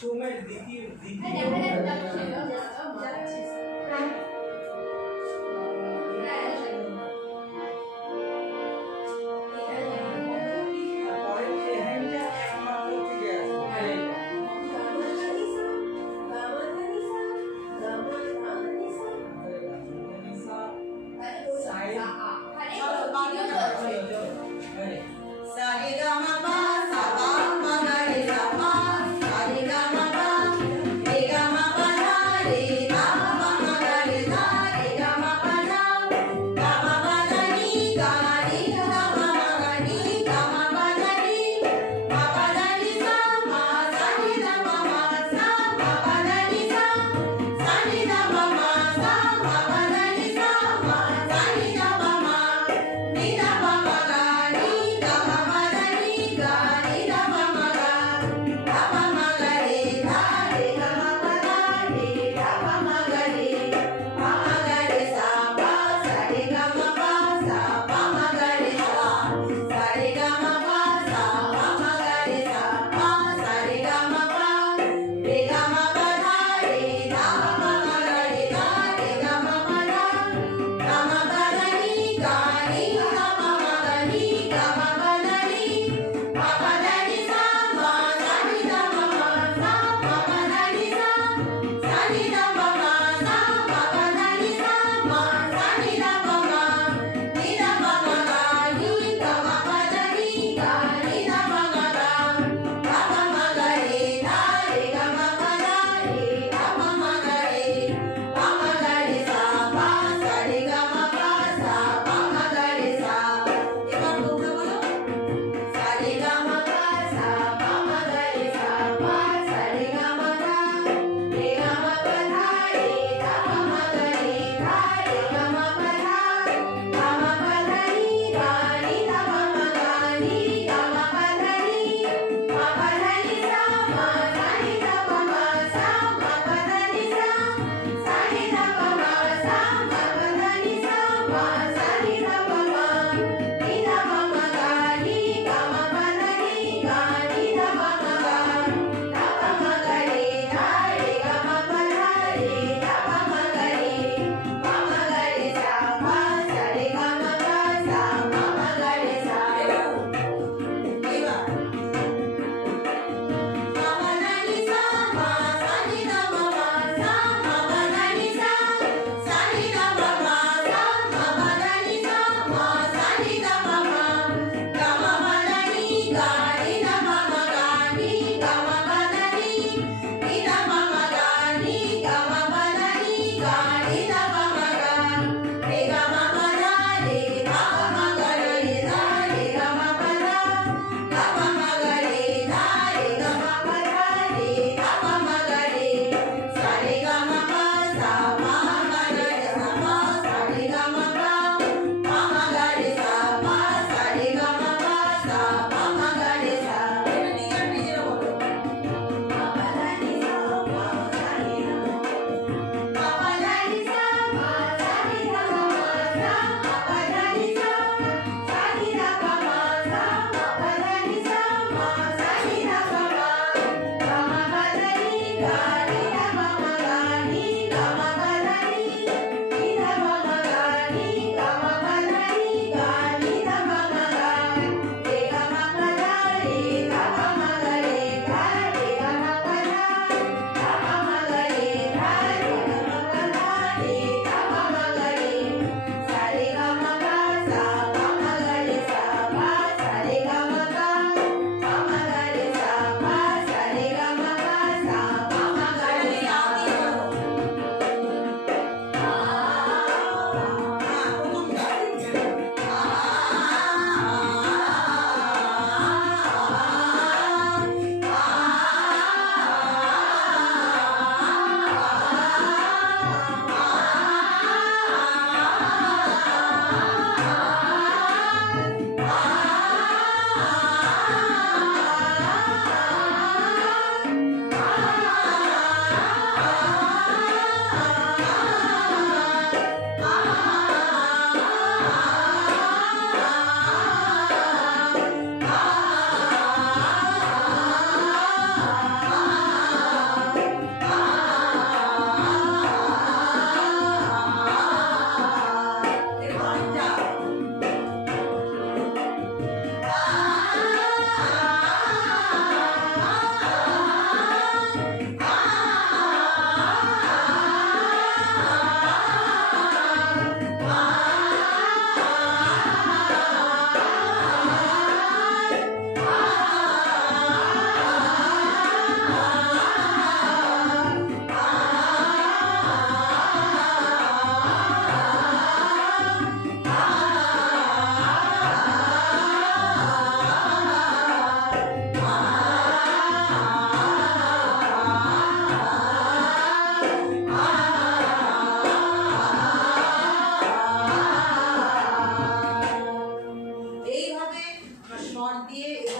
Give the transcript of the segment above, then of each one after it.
Sa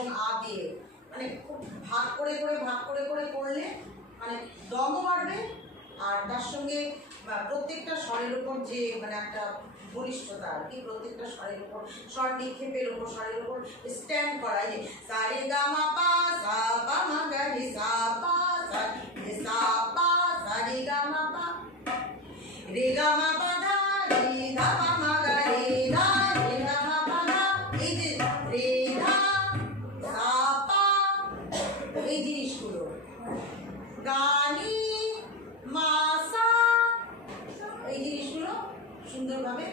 এবং আ দিয়ে মানে খুব ভাগ করে করলে মানে দমও বাড়বে আর তার সঙ্গে প্রত্যেকটা স্বরের উপর যে মানে একটা বলিষ্ঠতা আর কি, প্রত্যেকটা স্বরের উপর স্বর নিক্ষেপের উপর স্বরের উপর স্ট্যান্ড করা। যে সা রে গা মা পা সা পা মা গা রে সা পা সা রে গা মা পা রে গা মা পা ধা রে ধা পা মা গা রে ধা রে গা মা পা ধা, এই যে রে ধা সা পা, এই জিনিসগুলো গানি মা সা, এই জিনিসগুলো সুন্দরভাবে